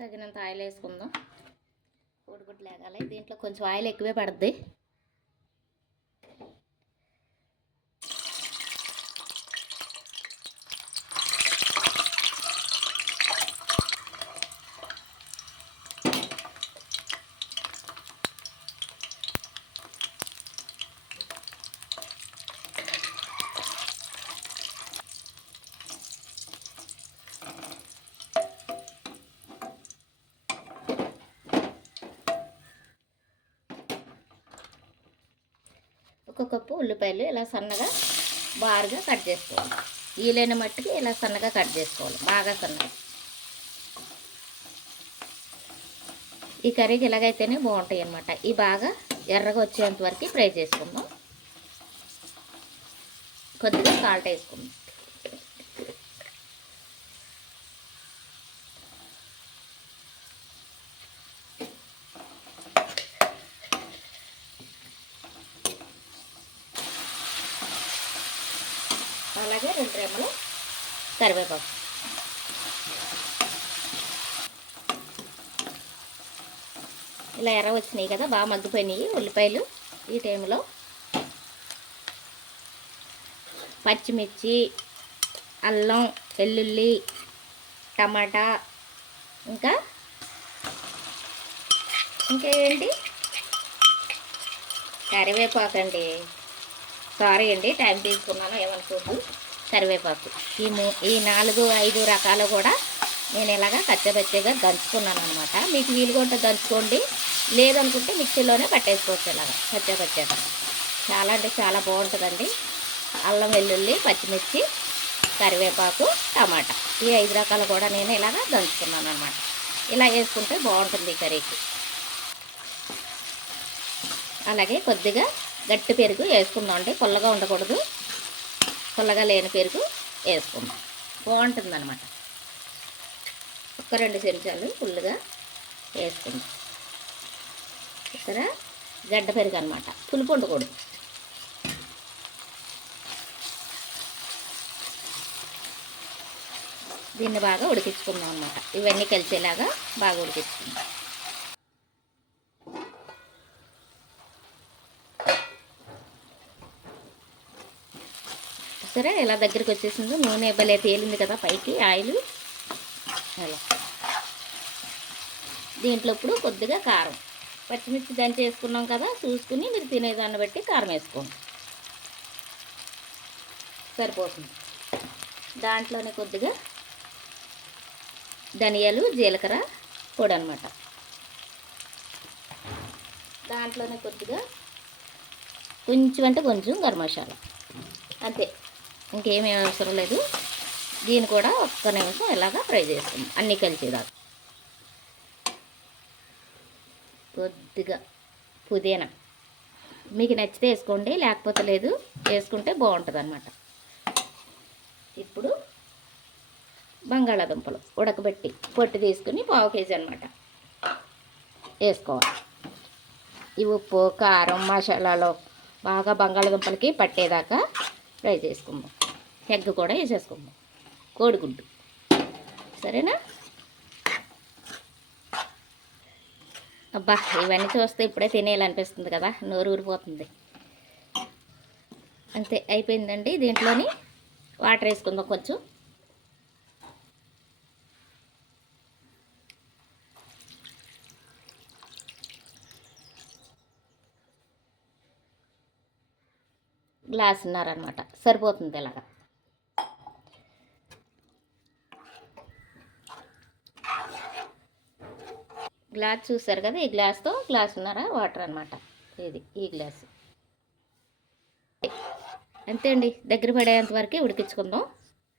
తగినంత ఆయిల్ వేసుకుందాం కోడిగుడ్లు లేగాలి. దీంట్లో కొంచెం ఆయిల్ ఎక్కువే పడుద్ది. ఒక్క కప్పు ఉల్లిపాయలు ఇలా సన్నగా బారుగా కట్ చేసుకోవాలి. వీలైన మట్టికి ఇలా సన్నగా కట్ చేసుకోవాలి. బాగా సన్నగా. ఈ కర్రీకి ఇలాగైతేనే బాగుంటాయి అన్నమాట ఈ బాగా ఎర్రగా వచ్చేంత వరకు ఫ్రై చేసుకుందాం. కొద్దిగా సాల్ట్ వేసుకుందాం. అలాగే రెండు రెమ్మలు కరివేపాకు. ఇలా ఎర్ర వచ్చినాయి కదా బాగా మగ్గిపోయినాయి ఉల్లిపాయలు ఈ టైంలో. పచ్చిమిర్చి అల్లం వెల్లుల్లి టమాటా ఇంకా ఇంకా ఏంటి కరివేపాకు అండి సారీ అండి టైం తీసుకున్నాను ఏమనుకోద్దు కరివేపాకు. ఈ ఈ నాలుగు ఐదు రకాలు కూడా నేను ఇలాగా కచ్చబచ్చగా దంచుకున్నాను అనమాట మీకు వీలుగుంటే దంచుకోండి లేదనుకుంటే మిక్సీలోనే పట్టేసుకోవచ్చు ఇలాగా కచ్చబచ్చగా చాలా అంటే చాలా బాగుంటుందండి. అల్లం వెల్లుల్లి పచ్చిమిర్చి కరివేపాకు టమాటా. ఈ ఐదు రకాలు కూడా నేను ఇలాగా దంచుకున్నాను అనమాట ఇలా వేసుకుంటే బాగుంటుంది కర్రీకి. అలాగే కొద్దిగా గట్టి పెరుగు వేసుకుందాం అండి పుల్లగా ఉండకూడదు. పుల్లగా లేని పెరుగు వేసుకుందాం. బాగుంటుంది అనమాట ఒక రెండు చెంచాలు ఫుల్గా వేసుకుందాం. ఇక్కడ గడ్డ పెరుగు అనమాట పులుపు ఉండకూడదు దీన్ని బాగా ఉడికించుకుందాం అనమాట ఇవన్నీ కలిసేలాగా బాగా ఉడికించుకుందాం. సరే ఇలా దగ్గరికి వచ్చేసిందో? నూనె భలే తేలింది కదా పైకి ఆయిల్. అలా. దీంట్లో ఇప్పుడు కొద్దిగా కారం. పచ్చిమిర్చి దంచి వేసుకున్నాం కదా చూసుకుని మీరు తినేదాన్ని బట్టి కారం వేసుకోండి. సరిపోతుంది. దాంట్లోనే కొద్దిగా ధనియాలు జీలకర్ర పొడి అనమాట దాంట్లోనే కొద్దిగా కొంచెం అంటే కొంచెం గరం మసాలా. అంతే. ఇంకేమీ అవసరం లేదు. దీన్ని కూడా ఒక్క నిమిషం ఇలాగా ఫ్రై చేస్తాం అన్నీ కలిసేదాకా కొద్దిగా పుదీనా. మీకు నచ్చితే వేసుకోండి లేకపోతే లేదు వేసుకుంటే బాగుంటుంది అనమాట ఇప్పుడు బంగాళాదుంపలు ఉడకబెట్టి పొట్టు తీసుకుని పావు కేజీ అనమాట వేసుకోవాలి. ఈ ఉప్పు కారం మసాలాలు బాగా బంగాళాదుంపలకి పట్టేదాకా ఫ్రై చేసుకుందాం. ఎగ్ కూడా వేసేసుకుందాం. కోడిగుడ్డు సరేనా? అబ్బా ఇవన్నీ చూస్తే ఇప్పుడే తినేయాలనిపిస్తుంది కదా. నోరు ఊరిపోతుంది. అంతే అయిపోయిందండి. దీంట్లోని వాటర్ వేసుకుందాం కొంచెం. గ్లాసున్నర అనమాట సరిపోతుంది ఇలాగా. గ్లాస్ చూసారు కదా ఈ గ్లాస్తో గ్లాసున్నర వాటర్ అనమాట ఇది ఈ గ్లాసు. అంతే అండి. దగ్గర పడేంత వరకు ఉడికించుకుందాం.